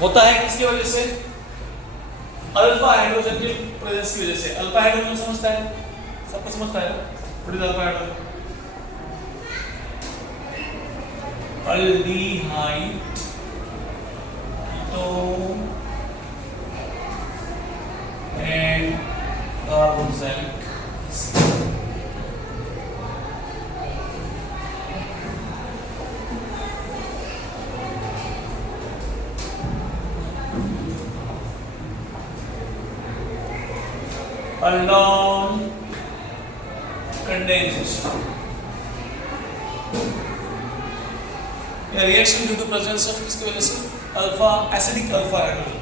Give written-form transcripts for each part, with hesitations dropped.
होता है किसकी वजह से? अल्फा हाइड्रोजन के प्रेजेंस की वजह से। अल्फा हाइड्रोजन समझता है, सबको समझता है what is alpha hydrogen? Aldehyde ketone and carboxylic aldol condensation. A reaction due to presence of किसकी वजह से? Alpha acidic alpha hydrogen.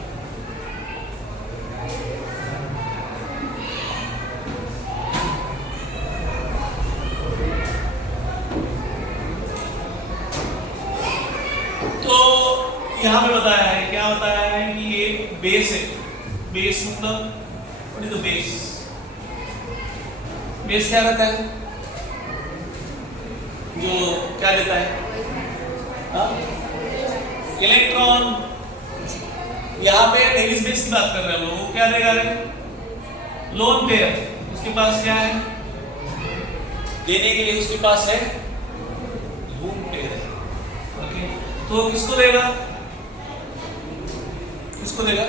तो यहाँ पे बताया है, क्या बताया है कि ये बेस है। बेस मतलब what is the base? Base क्या रहता है? जो क्या देता है? इलेक्ट्रॉन। यहाँ पे डेविस बेस की बात कर रहे हैं हम लोग। वो क्या देगा रे? Lone pair. उसके पास क्या है देने के लिए? उसके पास है लोन पेयर। ओके, तो किसको देगा? किसको देगा?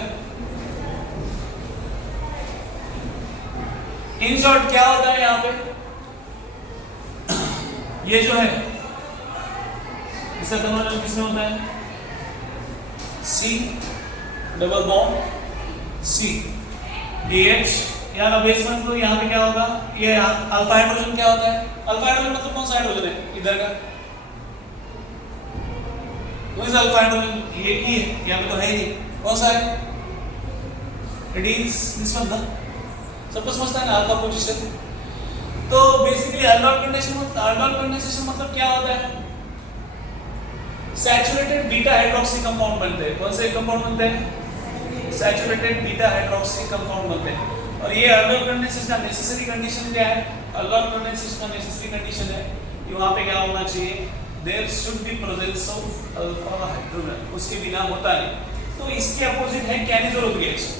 इन शॉर्ट क्या होता है यहाँ पे? ये जो है इसका कन्वर्जन किसमें होता है? C double bond C DH। यहाँ बेस वन तो यहाँ पे क्या होगा? ये अल्फा हाइड्रोजन क्या होता है? अल्फा हाइड्रोजन मतलब कौन सा हाइड्रोजन है इधर का? कौन सा अल्फा हाइड्रोजन? ये ही है, यहाँ पे तो है ही नहीं। कौन सा है? It is this one. सबको समझता है ना अल्फा पोजीशन? तो बेसिकली aldol कंडेंसेशन मतलब क्या होता है? सैचुरेटेड बीटा हाइड्रोक्सी कंपाउंड बनते हैं। कौन से कंपाउंड बनते हैं? सैचुरेटेड बीटा हाइड्रोक्सी कंपाउंड बनते हैं। और ये aldol कंडेंसेशन का नेसेसरी कंडीशन क्या है? aldol कंडेंसेशन का नेसेसरी कंडीशन है कि वहां पे क्या होना चाहिए? There should be presence of alpha hydrogen. उसके बिना होता नहीं। तो इसके अपोजिट है कैनिजोल रिएक्शन,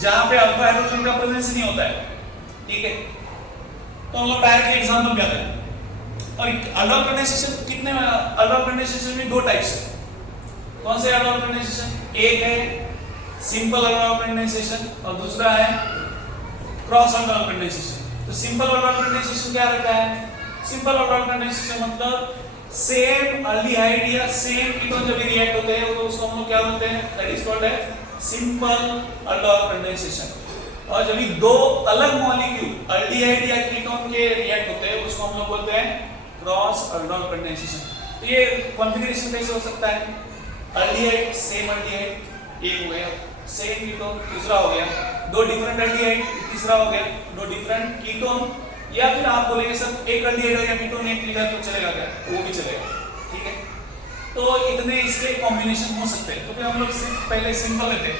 जहां पे अल्फा हाइड्रोजन का प्रेजेंस नहीं होता है। ठीक है, तो हम लोग डायरेक्टली एग्जांपल क्या करें? और aldol कंडेंसेशन कितने? aldol कंडेंसेशन में दो टाइप्स है। कौन से aldol कंडेंसेशन? एक है सिंपल aldol कंडेंसेशन और दूसरा है क्रॉस aldol कंडेंसेशन। तो सिंपल aldol कंडेंसेशन क्या रहता है? सिंपल aldol कंडेंसेशन मतलब सेम अल्डिहाइड या सेम कीटोन जब रिएक्ट होते हैं तो उसको हम लोग क्या बोलते हैं? दैट इज कॉल्ड है सिंपल aldol कंडेंसेशन। और जब ये दो अलग मॉलिक्यूल अल्डिहाइड या कीटोन के रिएक्ट होते हैं उसको हम लोग बोलते हैं क्रॉस aldol कंडेंसेशन। तो ये कॉन्फ़िगरेशन कैसे हो सकता है? अल्डिहाइड सेम अल्डिहाइड एक हो गया, सेम कीटोन दूसरा हो गया, दो डिफरेंट अल्डिहाइड तीसरा हो गया, दो डिफरेंट कीटोन, या फिर आप बोलेंगे सर एक अल्डिहाइड या कीटोन एक लिखा तो चलेगा क्या? वो भी चलेगा। ठीक है, तो इतने इसके कॉम्बिनेशन हो सकते हैं। तो फिर हम लोग पहले सिंपल लेते हैं।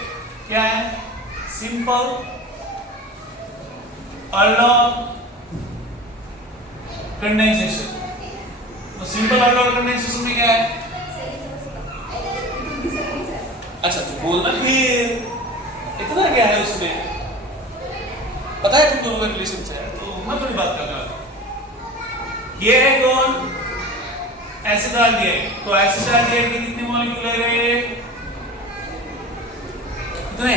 क्या है? Simple aldol condensation. तो सिंपल aldol कंडेंसेशन में क्या है? अच्छा तो बोलना फिर इतना क्या है उसमें? पता है तुम लोगों का रिलेशन से? तो मैं थोड़ी बात कर रहा हूं। ये है कौन? एसिटाल्डिहाइड। तो एसिटाल्डिहाइड के कितने मॉलिक्यूल है रे? कितने?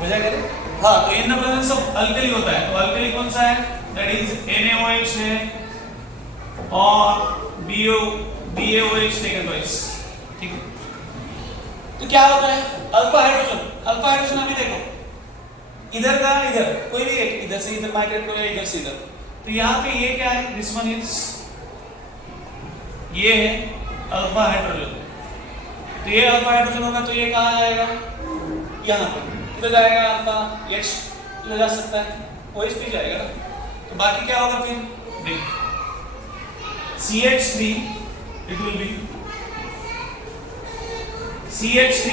मजा करें? हाँ, तो in the presence of alkali होता है। तो अल्कली कौन सा है? दैट इज NaOH है और BaOH टेकन ट्वाइस। ठीक है, तो क्या होता है? अल्फा हाइड्रोजन अभी देखो इधर का इधर कोई भी एक, इधर से इधर माइग्रेट करेगा, इधर से इधर। तो यहाँ पे ये क्या है? दिस वन इज, ये है अल्फा हाइड्रोजन। तो ये अल्फा हाइड्रोजन होगा तो ये कहाँ जाएगा? यहाँ पे। किधर जाएगा? अल्फा H किधर जा सकता है? OH पे जाएगा ना। तो बाकी क्या होगा फिर? देख CH3 it will B CH3,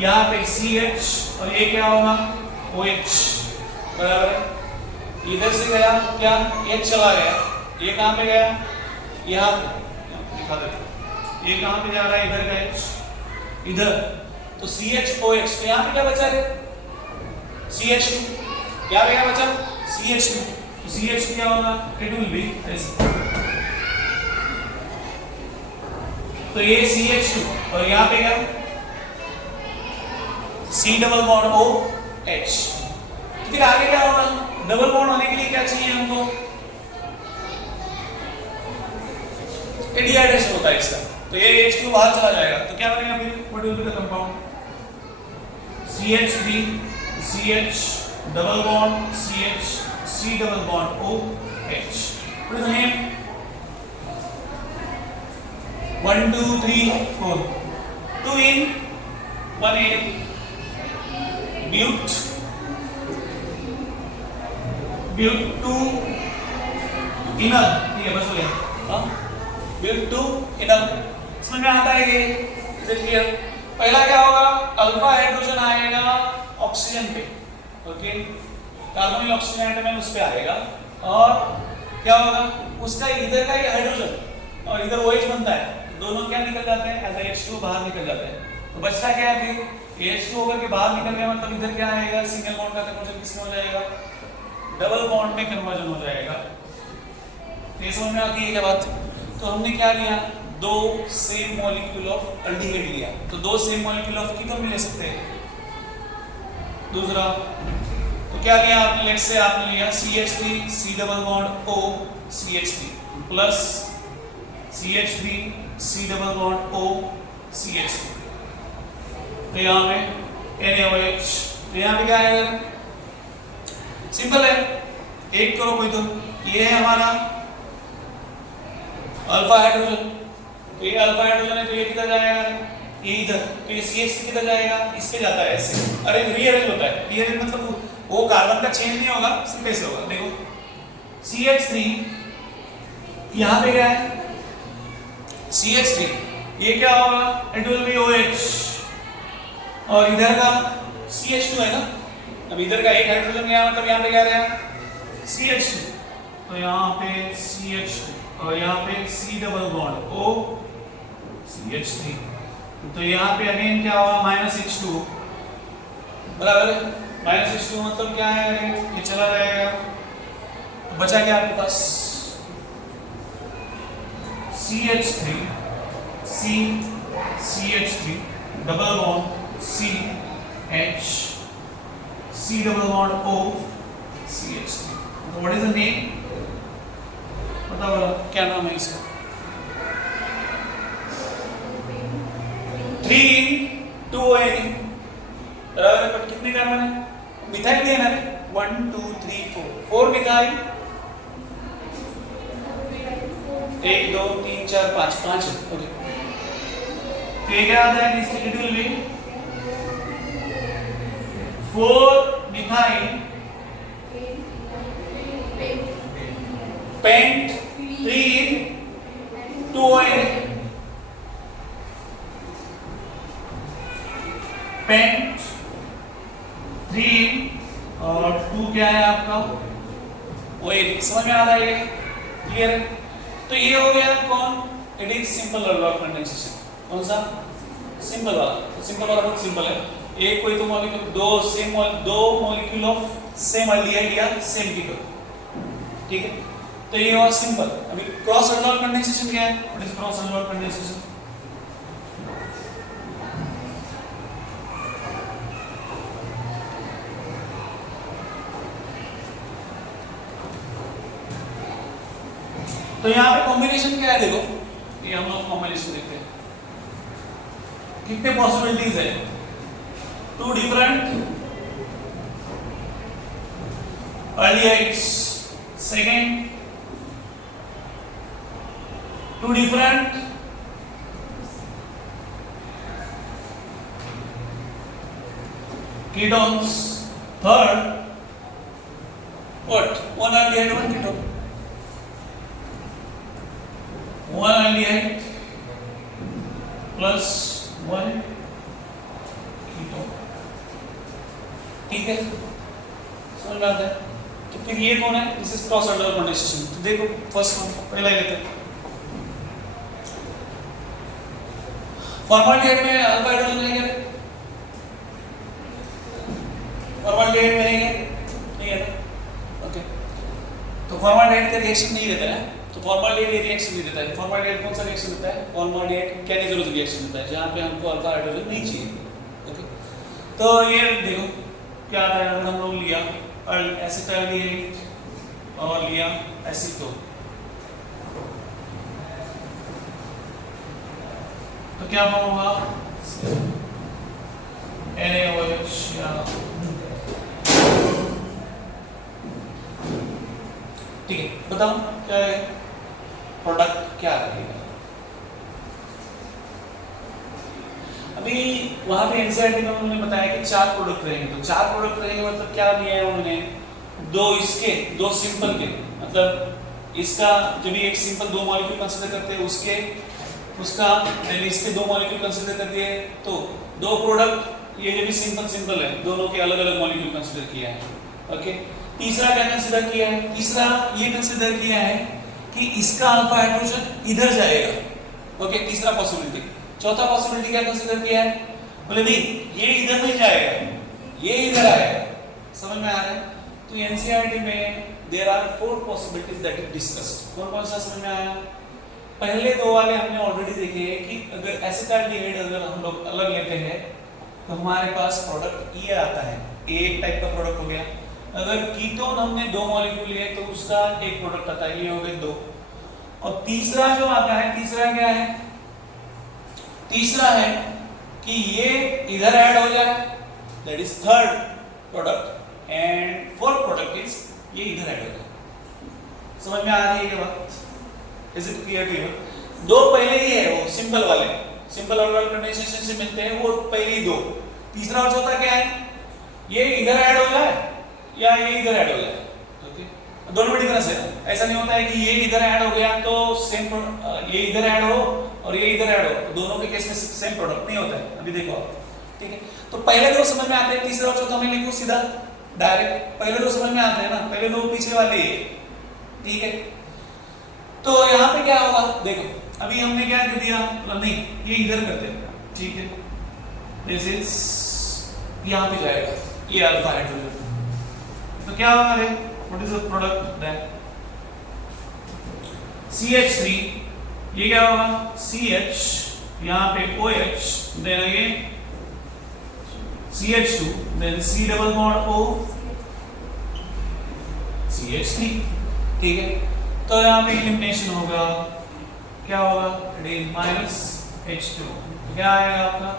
यहाँ पे CH और ये क्या होगा? OH। बराबर है। इधर से गया क्या? H चला गया। ये कहाँ पे गया? यहाँ पे लिखा देता। ये कहां पे जा रहा है, इधर का H, इधर, तो CHOH, तो यहां पे क्या बचा है, CH2, क्या क्या बचा, CH2, तो CH क्या होगा, इट विल बी ऐसे, तो ये CH2 और यहां पे क्या, C डबल बॉन्ड OH, फिर आगे क्या होगा, डबल बॉन्ड होने के लिए क्या चाहिए हमको, डिहाइड्रेशन होता है इसका, तो ये H2 बाहर चला जाएगा, तो क्या बनेगा फिर, what will be the compound, CH3 CH double bond CH C double bond OH, what is the name, 1 2 3 4, 2 in 1 in but 2 inner, ठीक है बस हो गया, हाँ but 2 इनर, समझ में आता है ये, क्लियर। पहला क्या होगा, अल्फा हाइड्रोजन आएगा ऑक्सीजन पे, ओके, कार्बोनिल ऑक्सीजन एटम उस पे आएगा, और क्या होगा, उसका इधर का ये हाइड्रोजन और इधर OH बनता है, दोनों क्या निकल जाते हैं, एज H2 बाहर निकल जाते हैं, तो बचता क्या है फिर, H2 होकर के बाहर निकल गया, मतलब इधर क्या आएगा, सिंगल बॉन्ड का कन्वर्जन किसमें हो जाएगा, डबल बॉन्ड में कन्वर्जन हो जाएगा, ये समझ में आती है क्या बात। तो हमने क्या लिया, दो सेम मॉलिक्यूल ऑफ अल्डिहाइड लिया, तो दो सेम मॉलिक्यूल ऑफ कीटोन भी ले सकते हैं। दूसरा तो क्या लिया आपने, लेट्स से आपने लिया CH3 C double bond O CH3 plus CH3 C double bond O CH3, तो यहाँ पे NaOH, तो यहाँ पे क्या है, सिंपल है, एक करो कोई, तो ये है हमारा अल्फा हाइड्रोजन, तो ये अल्फा हाइड्रोजन है, तो ये किधर जाएगा, ये इधर, तो ये CH3 किधर जाएगा, इस पे जाता है ऐसे, अरे रीअरेंज होता है, रीअरेंज मतलब वो कार्बन का चेंज नहीं होगा, सिर्फ ऐसे होगा, देखो CH3 यहाँ पे क्या है, CH3, ये क्या होगा, इट विल बी OH, और इधर का CH2 है ना, अब इधर का एक हाइड्रोजन गया, मतलब यहाँ पे क्या रहा, CH2, तो यहाँ पे CH2 और यहाँ पे C double bond O CH3, तो यहाँ पे अगेन क्या होगा, -H2, बराबर है, -H2 मतलब क्या है, ये चला जाएगा, बचा क्या आपके पास, CH3 C CH3 double bond C H C double bond O CH3, तो व्हाट इज द नेम, बताओ क्या नाम है इसका, 3 2 ONE, बराबर है, पर कितने कार्बन है, मिथाइल भी है ना, 1 2 3 4, 4 मिथाइल, 1 2 3 4 5 5 है, ओके, तो ये क्या आता है, इसकी डिटेल में 4 मिथाइल पेंट 3 2 ONE, पेंट 3 और 2 क्या है आपका ONE, समझ में आ रहा है, क्लियर है। तो ये हो गया कौन, it is simple order condensation, कौन सा, सिंपल वाला, तो सिंपल वाला बहुत सिंपल है, एक कोई तो मॉलिक्यूल, दो मॉलिक्यूल ऑफ सेम अल्डिहाइड या सेम कीटोन, ठीक है, तो ये हुआ सिंपल। अभी क्रॉस ऑर्डर कंडेंसेशन क्या है, what is cross order condensation, तो यहाँ पे कॉम्बिनेशन क्या है, देखो ये हम लोग कॉम्बिनेशन देखते हैं, कितने पॉसिबिलिटीज है, 2 different aldehydes, second 2 different ketones, third what, one aldehyde one ketone, one aldehyde plus one ketone, ठीक है, समझ में आता है। तो फिर ये कौन है, this is cross order condensation. तो देखो फर्स्ट वन पहला लेते हैं, फॉर्माल्डिहाइड में अल्फा हाइड्रोजन है क्या? फॉर्माल्डिहाइड में है क्या? नहीं है ना, ओके। तो फॉर्माल्डिहाइड का रिएक्शन नहीं देता है, तो फॉर्माल्डिहाइड ये रिएक्शन नहीं देता है। फॉर्माल्डिहाइड कौन सा रिएक्शन देता है? फॉर्माल्डिहाइड कैनेजोलोज रिएक्शन देता है, जहां पे हमको अल्फा हाइड्रोजन नहीं चाहिए, ओके। तो ये देखो क्या आता है, अगर हम लोग लिया एसिटाल्डिहाइड और लिया एसीटोन, तो क्या होगा? NaOH या ठीक है, बताओ क्या है प्रोडक्ट, क्या रहेगा? अभी वहां पे एनसीईआरटी में उन्होंने बताया कि 4 प्रोडक्ट रहेंगे, तो 4 प्रोडक्ट रहेंगे मतलब क्या लिया है उन्होंने? 2 इसके, 2 सिंपल के, मतलब इसका जब भी एक सिंपल 2 मॉलिक्यूल कंसीडर करते हैं उसका देन इसके 2 मॉलिक्यूल कंसीडर कर दिए, तो 2 प्रोडक्ट ये जो भी सिंपल है दोनों के अलग अलग मॉलिक्यूल कंसीडर किया है, ओके। तीसरा क्या कंसीडर किया है? तीसरा ये कंसीडर किया है कि इसका अल्फा हाइड्रोजन इधर जाएगा, ओके, तीसरा पॉसिबिलिटी। चौथा पॉसिबिलिटी क्या कंसीडर किया है? बोले नहीं ये इधर नहीं जाएगा, ये इधर आएगा। समझ में आ रहा है? तो एनसीईआरटी में there are 4 possibilities that is discussed. कौन कौन सा समझ में आया? पहले 2 वाले हमने ऑलरेडी देखे हैं कि अगर एसिटाल्डिहाइड अगर हम लोग अलग लेते हैं तो हमारे पास प्रोडक्ट ये आता है, एक टाइप का प्रोडक्ट हो गया। अगर कीटोन हमने 2 मॉलिक्यूल लिए तो उसका एक प्रोडक्ट आता है, ये हो गए 2। और तीसरा जो आता है, तीसरा क्या है? तीसरा है कि ये इधर ऐड हो जाए, that is third product, and fourth product is ये इधर ऐड हो जाए। समझ में आ रही है ये बात? Is it clear to you? 2 पहले ही है, वो सिंपल वाले, सिंपल ऑर्बिटल कंडेंसेशन से मिलते हैं वो पहले ही 2। तीसरा और चौथा क्या है? ये इधर ऐड हो जाए या ये इधर ऐड हो जाए, ओके। दोनों में डिफरेंस है। ऐसा नहीं होता है कि ये इधर ऐड हो गया तो सेम, ये इधर ऐड हो और ये इधर ऐड हो, तो दोनों के केस में सेम प्रोडक्ट नहीं होता है। अभी देखो आप, ठीक है। तो पहले 2 समझ में आते हैं, तीसरा और चौथा में लिखो सीधा डायरेक्ट। पहले 2 समझ में आते हैं ना, पहले 2 पीछे वाले ये, ठीक है। तो यहाँ पे क्या होगा? देखो अभी हमने क्या कर दिया, नहीं ये इधर करते हैं, ठीक है। दिस इज यहाँ पे जाएगा ये अल्फा हाइड्रोजन, तो क्या होगा रे? What is the product then? CH3, ये क्या होगा? CH, यहाँ पे OH, then again CH2, then C double bond O, CH3, ठीक है। तो यहाँ पे एलिमिनेशन होगा, क्या होगा? इट इज माइनस H2, क्या आएगा आपका?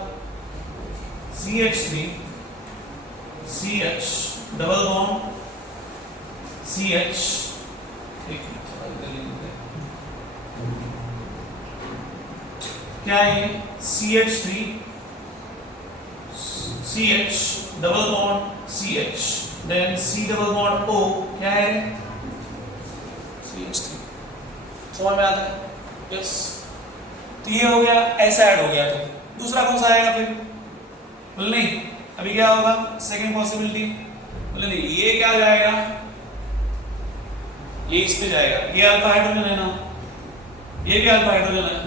CH3, CH double bond CH, क्या है? CH3 CH double bond CH, then C double bond O, क्या है? CH3। समझ में आता है? यस। तो ये हो गया, ऐसा ऐड हो गया। तो दूसरा कौन सा आएगा फिर? बोले नहीं, अभी क्या होगा? सेकंड पॉसिबिलिटी, बोले नहीं ये क्या जाएगा? ये इस पे जाएगा, ये अल्फा हाइड्रोजन है ना, ये भी अल्फा हाइड्रोजन है,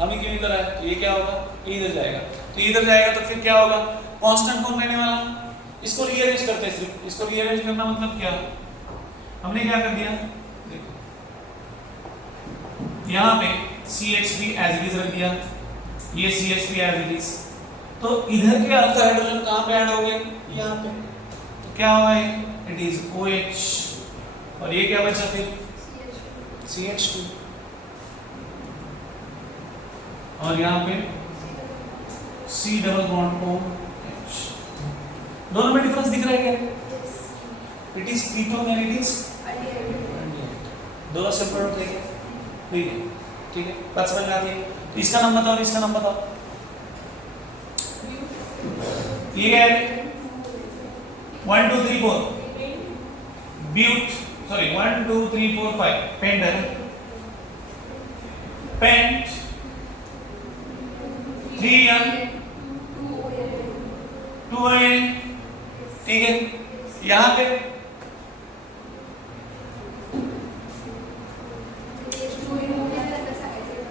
हमें क्यों इधर है? तो ये क्या होगा? ये इधर जाएगा, तो इधर जाएगा तो फिर क्या होगा? कांस्टेंट कौन रहने वाला? इसको रीअरेंज करते हैं। सिर्फ इसको रीअरेंज करना मतलब क्या? हमने क्या कर दिया, देखो यहाँ पे CH3 एज इट इज रख दिया, ये CH3 एज इट इज, तो इधर के अल्फा हाइड्रोजन कहाँ पे ऐड हो गए? यहाँ पे। तो क्या होगा? इट इज OH, और ये क्या बचा फिर? CH2, और यहाँ पे C डबल बॉन्ड OH। दोनों में डिफरेंस दिख रहा है क्या? It is ketone and it is दोनों से प्रोडक्ट है क्या? नहीं है, ठीक है। बात समझ में आती है? इसका नाम बताओ, इसका नाम बताओ। ये क्या है? 1 2 3 4 ब्यूट, सॉरी 1 2 3 4 5 पेंट है, पेंट 3N 2N, ठीक है। यहां पे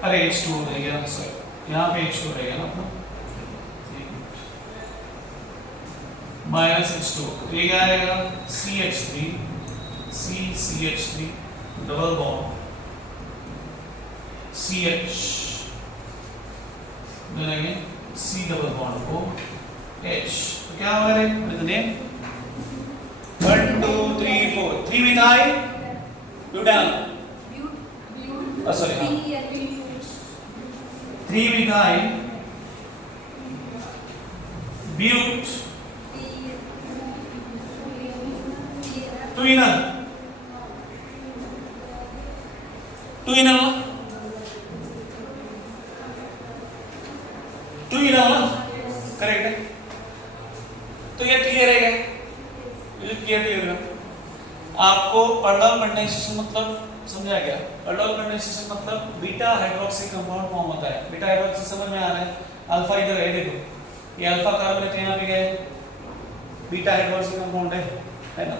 अरे H2 हो गया सर, यहाँ पे H2 रहेगा ना अपना, -H2, तो ये क्या आएगा CH3, CH3 double bond CH, मिलेंगे C डबल बॉन्ड को H, तो क्या होगा रे with name 1 2 3 4 3 methyl butanol, sorry 3 methyl ब्यूट ट्विनल, ट्विनल करेक्ट है। तो ये क्लियर है क्या? ये क्लियर है आपको। अल्डोल कंडेंसेशन मतलब समझा गया? अल्डोल कंडेंसेशन मतलब बीटा हाइड्रोक्सी कंपाउंड फॉर्म होता है। बीटा हाइड्रोक्सी समझ में आ रहा है? अल्फा इधर है, देखो ये अल्फा कार्बन लेते हैं, यहाँ पे क्या है बीटा हाइड्रोक्सी कंपाउंड है ना।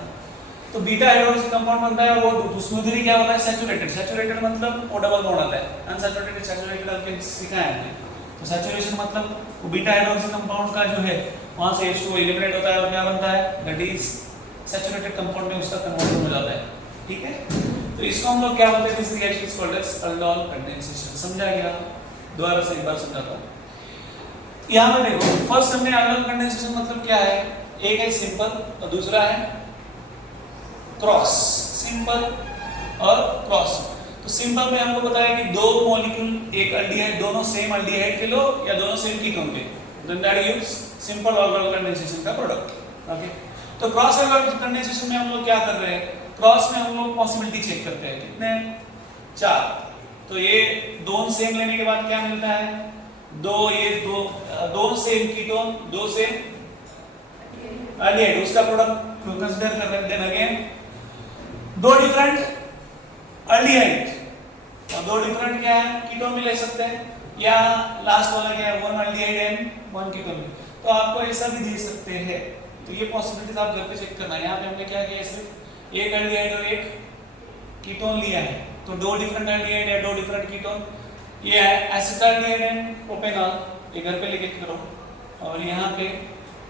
तो बीटा हाइड्रोक्सी कंपाउंड बनता है वो उसमें उधर ही क्या होता है सैचुरेटेड। सैचुरेटेड मतलब वो डबल बॉन्ड आता है। अनसैचुरेटेड सैचुरेटेड आपके सिखाया है हमने। तो सैचुरेशन मतलब वो बीटा हाइड्रोक्सी कंपाउंड का जो है वहां से H2 एलिमिनेट होता है और क्या बनता है दैट इज सैचुरेटेड कंपाउंड में उसका कन्वर्जन हो जाता है, ठीक है। तो इसको हम लोग क्या बोलते हैं, this reaction is called as aldol condensation. समझा गया? दोबारा से एक बार समझाता हूं। यहां पे देखो फर्स्ट हमने अल्डोल कंडेंसेशन मतलब क्या है, एक है सिंपल और दूसरा है क्रॉस। सिंपल और क्रॉस। तो सिंपल में हमको बताया कि दो मॉलिक्यूल एक अल्डिहाइड, दोनों सेम अल्डिहाइड के लो या दोनों सेम कीटोन के, then that gives simple aldol condensation का प्रोडक्ट। ओके, तो क्रॉस ऑर्गेनल कंडेंसेशन में हम लोग क्या कर रहे हैं, क्रॉस में हम लोग पॉसिबिलिटी चेक करते हैं। कितने? 4। तो ये दोनों सेम लेने के बाद क्या मिलता है, दो सेम कीटोन, दो सेम अल्डिहाइड, उसका प्रोडक्ट कंसीडर कर रहे हैं। देन अगेन दो डिफरेंट अल्डिहाइड और दो डिफरेंट क्या है कीटोन में ले सकते हैं, या लास्ट वाला क्या है one aldehyde and one ketone में। तो आपको ऐसा भी दे सकते हैं। तो ये पॉसिबिलिटीज आप घर पे चेक करना है। यहाँ पे हमने क्या किया, सिर्फ एक अल्डिहाइड और एक कीटोन लिया है, तो दो डिफरेंट अल्डिहाइड या दो डिफरेंट कीटोन। ये है एसिटाल्डिहाइड एंड प्रोपेनॉल, ये घर पे लिख करो। और यहाँ पे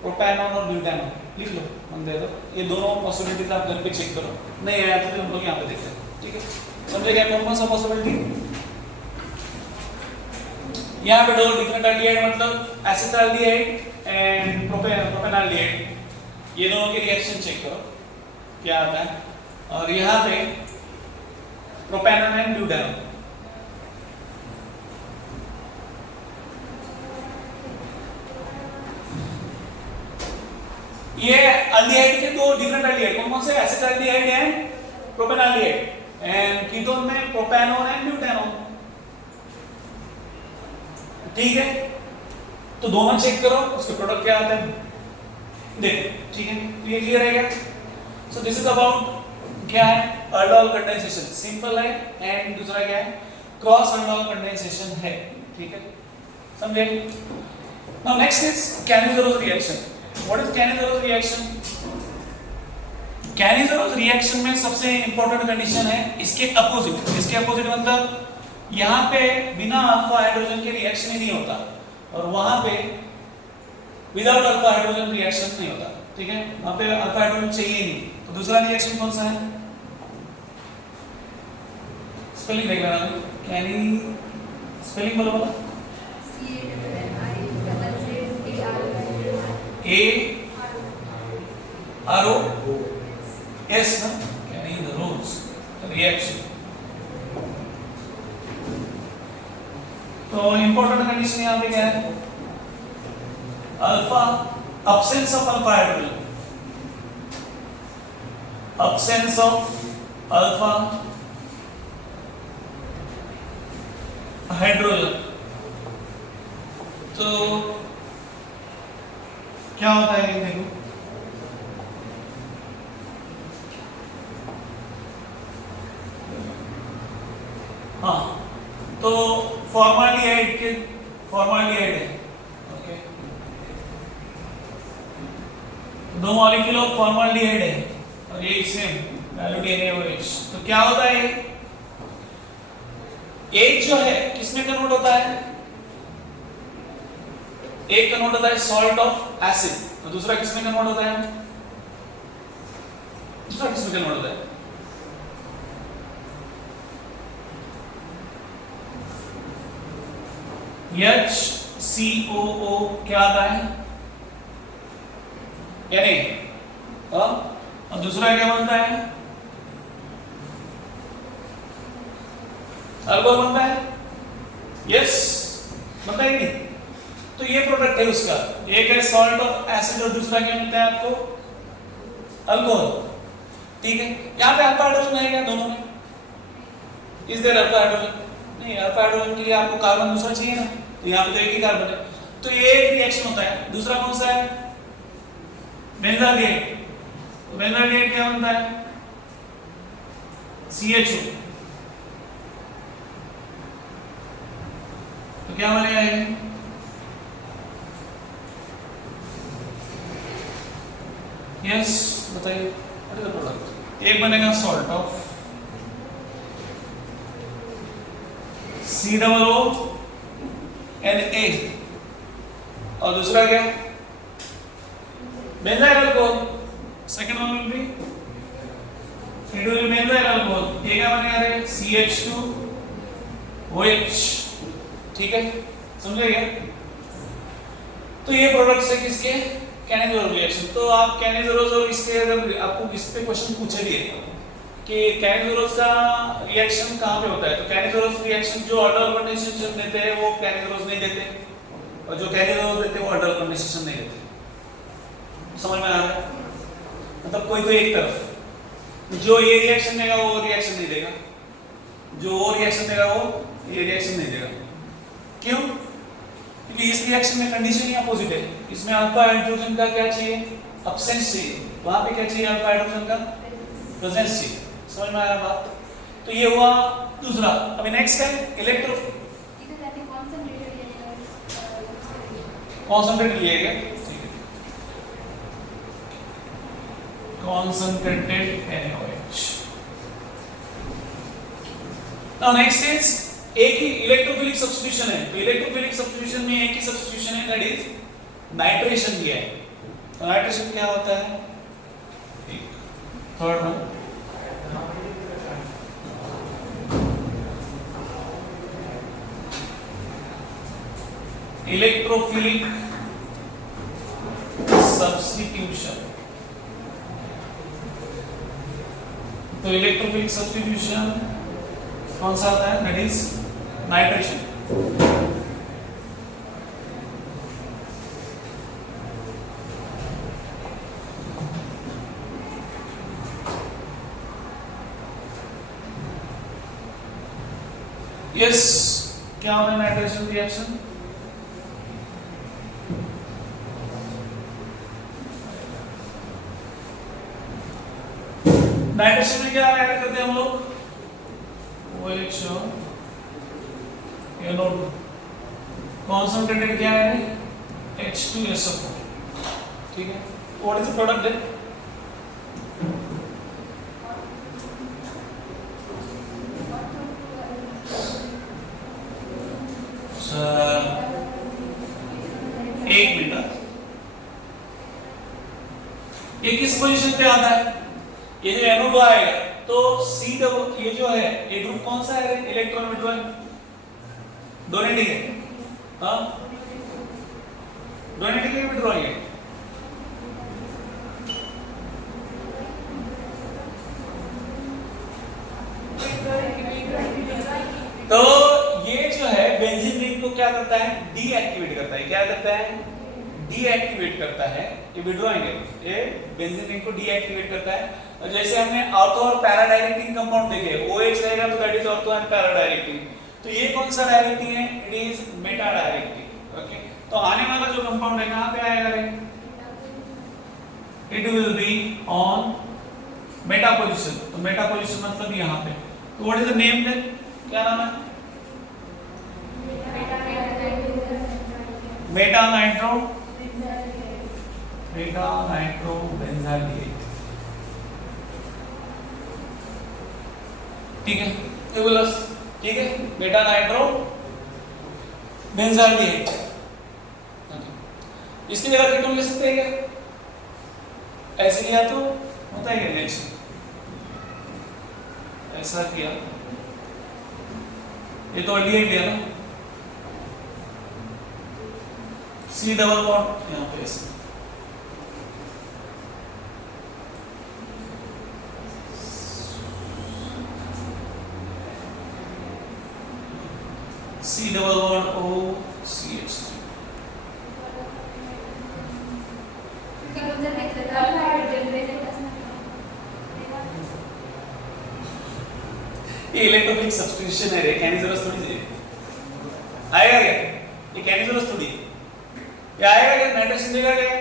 प्रोपेनॉल और ब्यूटेनॉल लिख लो, हम दे दो। ये दोनों पॉसिबिलिटीज आप घर पे चेक करो, नहीं आया तो हम लोग यहाँ पे देखते हैं, ठीक है। समझे क्या कौन सा पॉसिबिलिटी? यहाँ पे दो डिफरेंट अल्डिहाइड मतलब एसिटाल्डिहाइड एंड प्रोपेनॉल्डिहाइड, ये दोनों के रिएक्शन चेक करो क्या आता है। और यहाँ पे प्रोपेनॉल एंड ब्यूटेनॉल, ये अल्डिहाइड के दो डिफरेंट अल्डिहाइड, कौन कौन से? एसिटाल्डिहाइड एंड प्रोपेनॉल्डिहाइड, एंड कीटोन में प्रोपेनॉल एंड ब्यूटेनॉल, ठीक है। तो दोनों चेक करो, उसके प्रोडक्ट क्या आते हैं देखो, ठीक है। ये क्लियर है क्या? सो दिस इज अबाउट क्या है अल्डोल कंडेंसेशन, सिंपल है, एंड दूसरा क्या है क्रॉस अल्डोल कंडेंसेशन है, ठीक है, समझे। Now next is Cannizzaro reaction. What is Cannizzaro reaction? Cannizzaro reaction में सबसे इंपॉर्टेंट कंडीशन है इसके अपोजिट। इसके अपोजिट मतलब यहाँ पे बिना अल्फा हाइड्रोजन के रिएक्शन ही नहीं होता, और वहां पे विदाउट अल्फा हाइड्रोजन रिएक्शन नहीं होता, ठीक है। वहां पे अल्फा हाइड्रोजन चाहिए ही नहीं। तो दूसरा रिएक्शन कौन सा है? स्पेलिंग देख लेना, कैनी स्पेलिंग बोलो बोलो। A-R-O-S ना, कैनिज़रोस रिएक्शन। तो इंपॉर्टेंट कंडीशन यहाँ पे क्या है, alpha, absence of alpha hydrogen, absence of alpha hydrogen। तो क्या होता है ये देखो, हाँ, तो फॉर्माल्डिहाइड के फॉर्माल्डिहाइड है, ओके, दो मॉलिक्यूल ऑफ फॉर्माल्डिहाइड है और ये सेम वैल्यू NaOH। तो क्या होता है H जो है किसमें कन्वर्ट होता है, एक कन्वर्ट होता है सॉल्ट ऑफ एसिड और दूसरा किसमें कन्वर्ट होता है? दूसरा किसमें कन्वर्ट होता है? HCOO क्या आता है? या नहीं? और दूसरा क्या बनता है? अल्कोहल बनता है। यस, बनता है कि नहीं? तो ये प्रोडक्ट है उसका, एक है सॉल्ट ऑफ एसिड और दूसरा क्या मिलता है आपको? अल्कोहल। ठीक है, यहाँ पे अल्फा हाइड्रोजन है क्या दोनों में? Is there alpha hydrogen? नहीं, अल्फा हाइड्रोजन के लिए आपको कार्बन दूसरा चाहिए ना, तो यहाँ पे तो एक ही कार्बन है, तो ये एक रिएक्शन होता है। दूसरा कौन सा है? बेंजाल्डिहाइड। तो बेंजाल्डिहाइड क्या बनता है? CHO। तो क्या बनेगा ये? यस, बताइए। अरे प्रोडक्ट एक बनेगा सॉल्ट ऑफ COO Na और दूसरा क्या? Benzyl alcohol. Second one will be it will B benzyl alcohol. ये क्या बनेगा रे? CH2OH। ठीक है, समझ गए? तो ये प्रोडक्ट्स है किसके? कैनेजोरोल रिएक्शन। तो आप कैनेजोरोल और इसके अगर आपको इस पे क्वेश्चन पूछे दिए कि कैनेजोरोल का रिएक्शन कहाँ पे होता है, तो कैनेजोरोल रिएक्शन जो ऑर्डर कंडेंसेशन देते हैं वो कैनेजोरोल नहीं देते, और जो कैनेजोरोल देते हैं वो ऑर्डर कंडेंसेशन नहीं देते। समझ में आ रहा है? मतलब कोई तो एक तरफ जो ये रिएक्शन देगा वो रिएक्शन नहीं देगा, जो वो रिएक्शन देगा वो ये रिएक्शन नहीं देगा। क्यों? क्योंकि इस रिएक्शन में कंडीशन ही अपोजिट है। इसमें अल्फा हाइड्रोजन का क्या चाहिए? एब्सेंस चाहिए, वहां पे क्या चाहिए? अल्फा हाइड्रोजन का प्रेजेंस चाहिए। समझ में आया बात? तो ये हुआ दूसरा। अभी नेक्स्ट है इलेक्ट्रो कॉन्सेंट्रेटेड लिया गया। ठीक है, concentrated NaOH। Now next is एक ही इलेक्ट्रोफिलिक सब्स्टिट्यूशन है। तो इलेक्ट्रोफिलिक सब्स्टिट्यूशन में एक ही सब्स्टिट्यूशन है, दैट इज नाइट्रेशन दिया है। तो नाइट्रेशन क्या होता है? Third one electrophilic substitution. तो इलेक्ट्रोफिलिक सब्स्टिट्यूशन कौन सा आता है? That is nitration. यस, क्या होता है नाइट्रेशन रिएक्शन? नाइट्रेशन में क्या ऐड करते हैं हम लोग? OH NO2। कॉन्सेंट्रेटेड क्या है? H2SO4। ठीक है, what is the product then? एक मिनट, ये किस पोजीशन पे आता है? ये जो NO2 आएगा तो C ये जो है ये ग्रुप कौन सा है? इलेक्ट्रॉन विड्रॉइंग डोनेटिंग है। हाँ, डोनेटिंग है विड्रॉइंग है? तो ये जो है बेंजीन रिंग को क्या करता है? डीएक्टिवेट करता है। क्या करता है? डीएक्टिवेट करता है। ये विड्रॉइंग है, ये बेंजीन रिंग को डीएक्टिवेट करता है। और जैसे हमने ऑर्थो और पैरा डायरेक्टिंग कंपाउंड देखे, OH रहेगा तो that is ortho and para directing. तो ये कौन सा डायरेक्टिंग है? It is Meta directing. Okay, तो आने वाला जो कंपाउंड है कहां पे आएगा रे? It will be on meta position. तो मेटा पोजीशन मतलब यहां पे। तो what is the name then? क्या नाम है? Meta nitro benzaldehyde. ठीक है, ठीक है, मेटा नाइट्रो बेंजाल्डिहाइड। इसकी जगह कीटोन ले सकते हैं क्या? ऐसे किया तो होता है क्या रिएक्शन? ऐसा किया, ये तो अल्डिहाइड लिया ना, C डबल बॉन्ड यहाँ पे ऐसे, C डबल बॉन्ड OCH3। ये इलेक्ट्रोफिलिक सब्स्टिट्यूशन है रे, कहने जरूरत थोड़ी है। आएगा क्या? ये कहने जरूरत थोड़ी है। क्या आएगा क्या? नाइट्रोजन देगा क्या?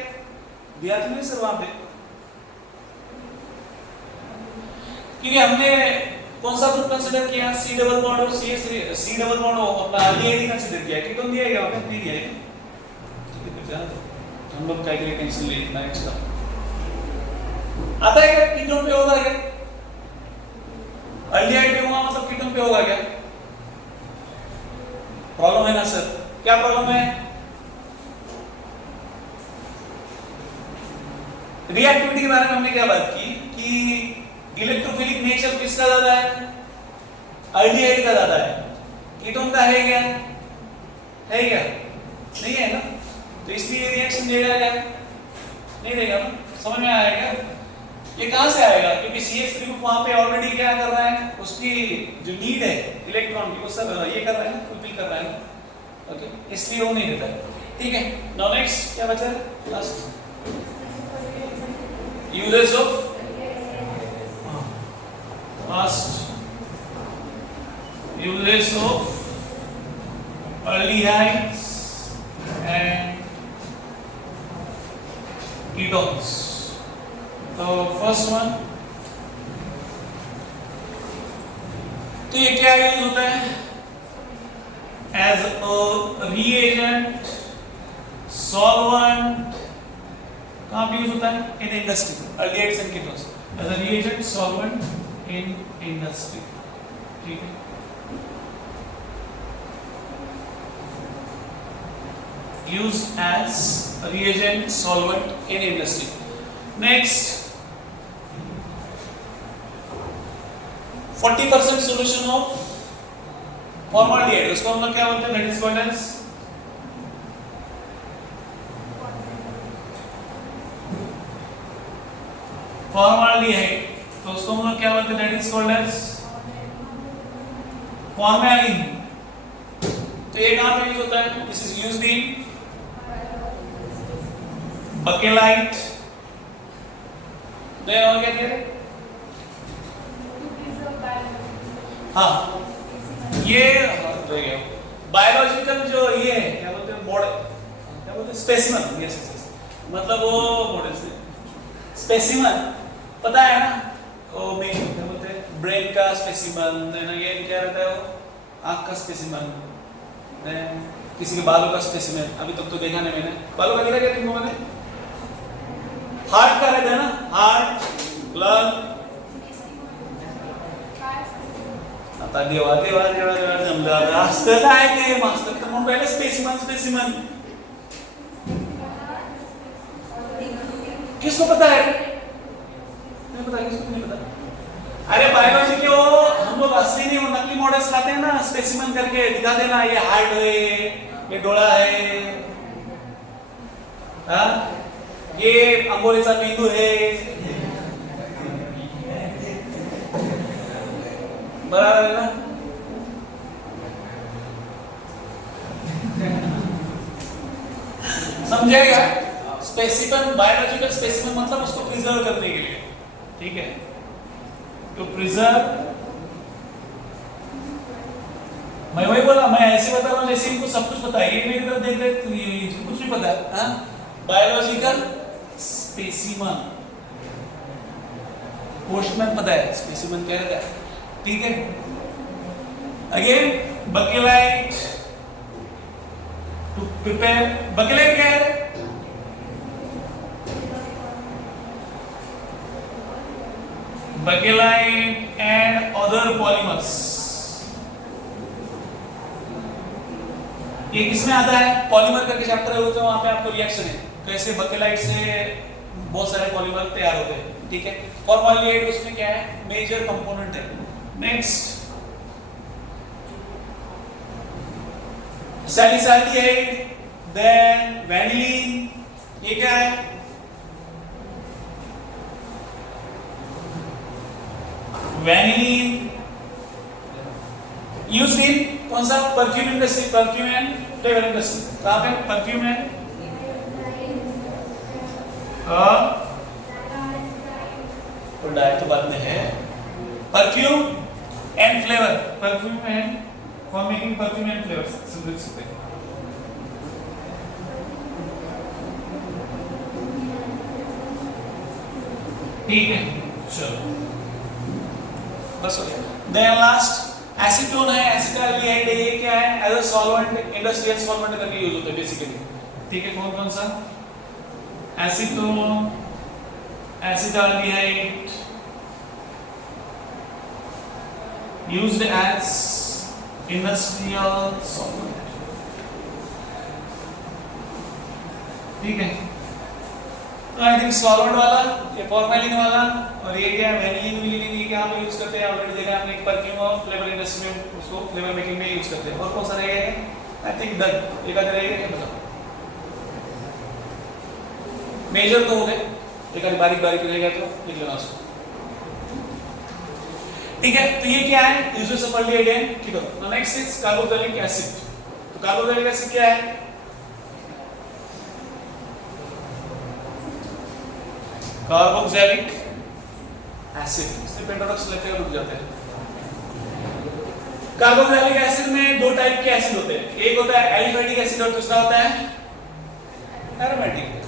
दिया तो नहीं सर वहां पे, क्योंकि हमने कौन सा ग्रुप कंसीडर किया? C डबल बॉन्ड और CH3, C डबल बॉन्ड अपना अल्डिहाइड कंसीडर किया, कीटोन दिया गया वहां पे नहीं दिया है। हम लोग क्या के टेंशन ले इतना एक्स्ट्रा आता है क्या? कीटोन पे होगा क्या? अल्डिहाइड पे हुआ मतलब कीटोन पे होगा क्या? प्रॉब्लम है ना सर? क्या प्रॉब्लम है? रिएक्टिविटी के बारे में हमने क्या बात की कि इलेक्ट्रोफिलिक नेचर किसका ज्यादा है? अल्डिहाइड का ज्यादा है। कीटोन का है क्या? है क्या? नहीं है ना, तो इसलिए रिएक्शन देगा क्या? नहीं देगा ना। समझ में आया क्या? ये कहां से आएगा? क्योंकि CH3 ग्रुप वहां पे ऑलरेडी क्या कर रहा है, उसकी जो नीड है इलेक्ट्रॉन की वो सब ये कर रहा है ना, फुलफिल कर रहा है ना। ओके, इसलिए वो नहीं देता है। ठीक है, नाउ नेक्स्ट क्या बचा है? Last uses of aldehydes and ketones. तो फर्स्ट वन, तो ये क्या यूज होता है? एज अ रिएजेंट, सॉल्वेंट, कहां पे यूज होता है? In industry, aldehydes and ketones as a reagent, solvent in industry. ठीक है, use as reagent, solvent in industry. Next, 40% solution of formaldehyde, उसको हम लोग क्या बोलते हैं? That is called as formaldehyde। तो उसको हम लोग क्या बोलते हैं? That is called as formalin। तो ये कहां पे यूज होता है? This is used in bakelite। तो ये और क्या कह रहे? हाँ, ये बायोलॉजिकल जो ये है क्या बोलते हैं? मॉडल, क्या बोलते हैं? स्पेसिमन। यस यस, मतलब वो मॉडल से स्पेसिमन पता है ना, वो में क्या बोलते हैं? ब्रेन का स्पेसिमन है ना, ये क्या रहता है? वो आंख का स्पेसिमन, किसी के बालों का स्पेसिमन। अभी तक तो देखा नहीं मैंने, बालों का देखा क्या तुम लोगों ने? हार्ट का रहता है ना, हार्ट, लंग, देवा देवा देवा देवा जमला मास्टर काय ते मास्टर तर म्हणून पहिले स्पेसिमन किसको पता है? नहीं पता, किसको नहीं पता? अरे बायोलॉजी के वो हम लोग असली नहीं, वो नकली मॉडल्स लाते हैं ना, स्पेसिमन करके दिखा देना, ये हार्ट है, ये डोळा है, हाँ, ये अंगोलीचा मेंदू है, बराबर है ना? समझेगा? स्पेसिमन, बायोलॉजिकल स्पेसिमन मतलब उसको प्रिजर्व करने के लिए। ठीक है, तो प्रिजर्व, मैं वही बोला, मैं ऐसे बता रहा हूँ जैसे इनको सब कुछ पता है। ये मेरी तरफ देख रहे कुछ भी पता है। हाँ, बायोलॉजिकल स्पेसिमन, पोस्टमैन पता है, स्पेसिमन क्या रहता है? ठीक है, अगेन बकेलाइट टू प्रिपेयर, बकेलाइट क्या है? Bakelite and other polymers, ये ये किसमें आता है? पॉलीमर करके चैप्टर है, तो वहां पे आपको रिएक्शन है कैसे बकेलाइट से बहुत सारे पॉलीमर तैयार होते हैं, ठीक है। फॉर्मल्डिहाइड उसमें क्या है? मेजर कंपोनेंट है। नेक्स्ट सैलिसाइल्डिहाइड, देन वैनिलीन, ये क्या है? वैनिलीन यूज्ड इन कौन सा? Perfume industry, perfume and flavour industry. कहां पे? परफ्यूम एंड तो डाई तो बाद में है। Perfume and flavour, perfume and for making perfume and flavour समझ सकते हैं। ठीक है, चलो बस हो गया। देन लास्ट एसीटोन है, एसिटाल्डिहाइड है, ये क्या है? As a solvent, industrial solvent करके यूज होता है बेसिकली, ठीक है। कौन कौन सा? Acetone, acetaldehyde used as industrial solvent, ठीक है। तो आई थिंक सॉल्वेंट वाला, ये फॉर्मेलिन वाला, और ये क्या है? वैनिलीन, विनिलीन, ये क्या पे यूज करते हैं? ऑलरेडी देखा हमने परफ्यूम और फ्लेवर इंडस्ट्री में उसको फ्लेवर मेकिंग में यूज करते हैं। और कौन सा रहेगा? आई थिंक डन, एक आधा रहेगा क्या मतलब? मेजर तो हो गए, एक आधी बारीक बारीक रहेगा तो लिख लेना उसको, ठीक है। तो ये क्या है? यूजेस ऑफ फॉर्मल्डिहाइड, ठीक है। Next is carboxylic acid. तो कार्बोक्सिलिक एसिड क्या है? कार्बोक्सिलिक एसिड, इससे पेंटाऑक्स लेते हैं रुक जाते हैं। कार्बोक्सिलिक एसिड में दो टाइप के एसिड होते हैं, एक होता है एलिफेटिक एसिड और दूसरा होता है एरोमेटिक।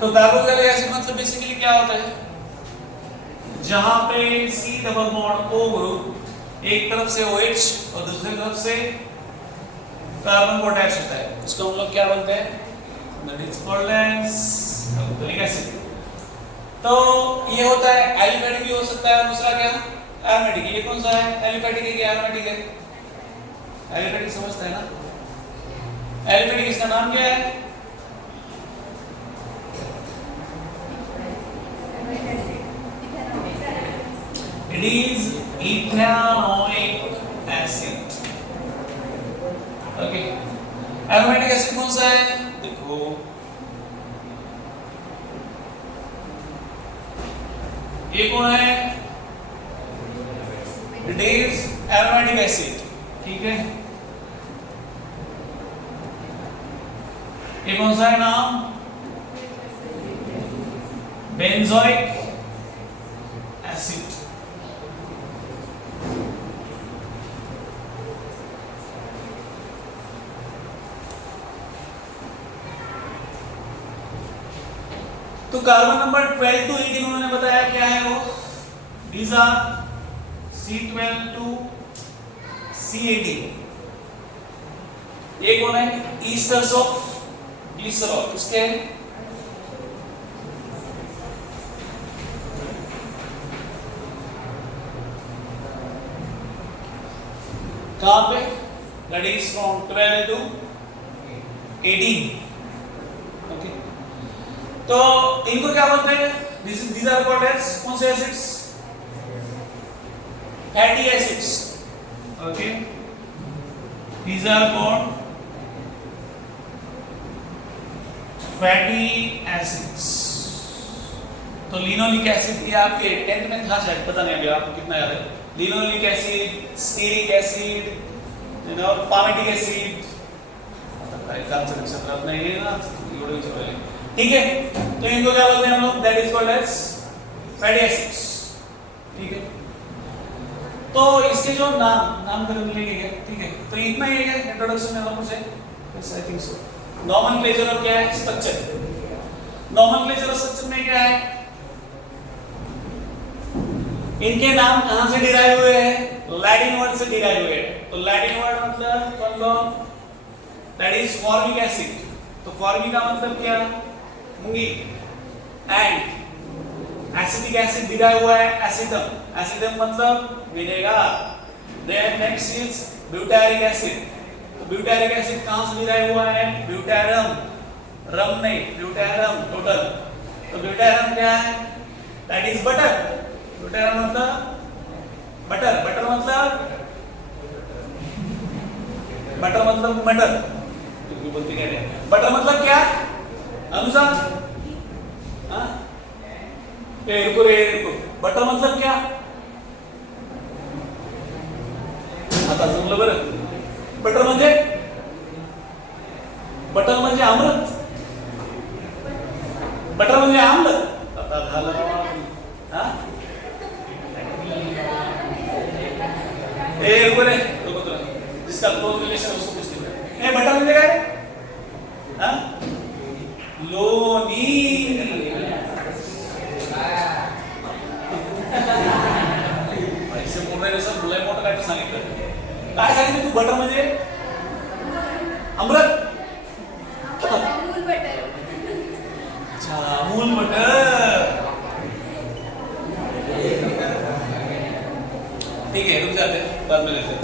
तो कार्बोक्सिलिक एसिड मतलब बेसिकली क्या होता है? जहां पे C double bond O group एक तरफ से OH और दूसरी तरफ से कार्बन को अटैच होता है, उसको हम लोग क्या बोलते हैं? That is called as carboxylic acid. तो ये होता है एलिफेटिक भी हो सकता है, दूसरा क्या? एरोमेटिक। ये कौन सा है? एलिफेटिक है कि एरोमेटिक है? एलिफेटिक समझता है ना? एलिफेटिक, इसका नाम क्या है? It is ethanoic acid. Okay. Aromatic acid कौन सा है? देखो, ये कौन है? It is aromatic acid. ठीक है। ये कौन सा है नाम? Benzoic acid. तो कार्बन नंबर 12 to 18 उन्होंने बताया क्या है वो? These are C12 to C18। ये कौन है? ईस्टर्स ऑफ ग्लिसरॉल, किसके? कहां पे? That is from 12 to 18। Okay, तो इनको क्या बोलते हैं? these are called as कौन से acids? Fatty acids. Okay, these are called fatty acids. तो लिनोलिक एसिड ये आपके 10th में था शायद, पता नहीं अभी आपको कितना याद है। Linoleic acid, stearic acid, palmitic acid, काम से रखा अपना ये ना वीडियो चल रहा है, ठीक है। तो इनको क्या बोलते हैं हम लोग? That is called as fatty acids, ठीक है। तो इसके जो नाम कर लेंगे, ठीक है। तो इतना ही है इंट्रोडक्शन में हम से, बस आई थिंक सो। नॉमेनक्लेचर और क्या है? स्ट्रक्चर। नॉमेनक्लेचर और स्ट्रक्चर में क्या है? इनके नाम कहां से डिराइव हुए हैं? लैटिन वर्ड से डिराइव हुए हैं। तो लैटिन वर्ड मतलब कौन सा? That is formic acid. तो फॉर्मिक का मतलब क्या? मूंगी। एंड एसिटिक एसिड डिराइव हुआ है एसिडम, एसिडम मतलब vinegar. Then next is butyric acid, तो ब्यूटारिक एसिड कहां से डिराइव हुआ है? ब्यूटारम, रम नहीं, ब्यूटारम टोटल। तो ब्यूटारम क्या है? That is butter. ब्यूटारम मतलब बटर, बटर मतलब मटर, बोलते क्या है? बटर मतलब क्या? अनुसार हाँ रुको, बटर मतलब क्या? आता जमलं बरं. बटर म्हणजे अमृत, बटर म्हणजे आम्ल. आता झालं हा रुको तुला जिसका क्लोज रिलेशन उसको पूछ ले. ए बटर म्हणजे काय? हा लोणी. पैसे मोठे नसेल तुला मोठं काय तर सांगितलं. काय सांगितलं तू? बटर म्हणजे अमृत. अमूल बटर. अच्छा अमूल बटर. ठीक है रुक जाते हैं बाद में लेते हैं.